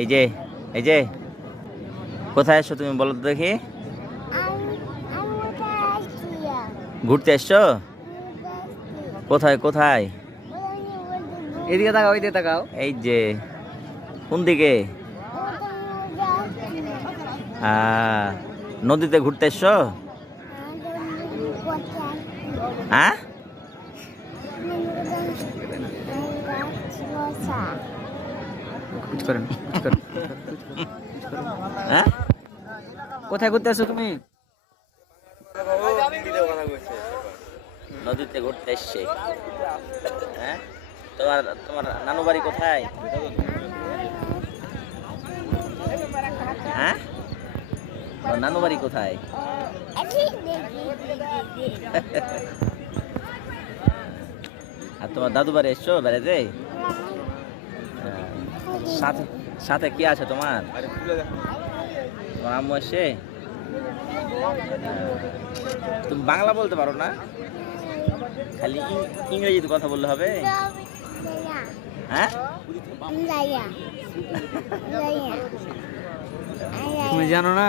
এই যে এই যে কোথায় এসছো তুমি বলো তো দেখি। ঘুরতে এসছো? কোথায় কোথায়? এদিকে তাকাও, ওইদিকে তাকাও। এই যে কোন দিকে? নদীতে ঘুরতে এসছো? হ্যাঁ, হ্যাঁ, কোথায় ঘুরতে আসছো তুমি? নদীতে ঘুরতে এসছে। হ্যাঁ, তোমার তোমার নানু বাড়ি কোথায়? হ্যাঁ, তোমার নানু বাড়ি কোথায়? আর তোমার দাদু বাড়ি এসছো বেড়াতে? সাথে সাথে কি আছে তোমার? তোমার আম্মু এসছে? তুমি বাংলা বলতে পারো না, খালি ইংরেজিতে কথা বললে হবে? হ্যাঁ, তুমি জানো না?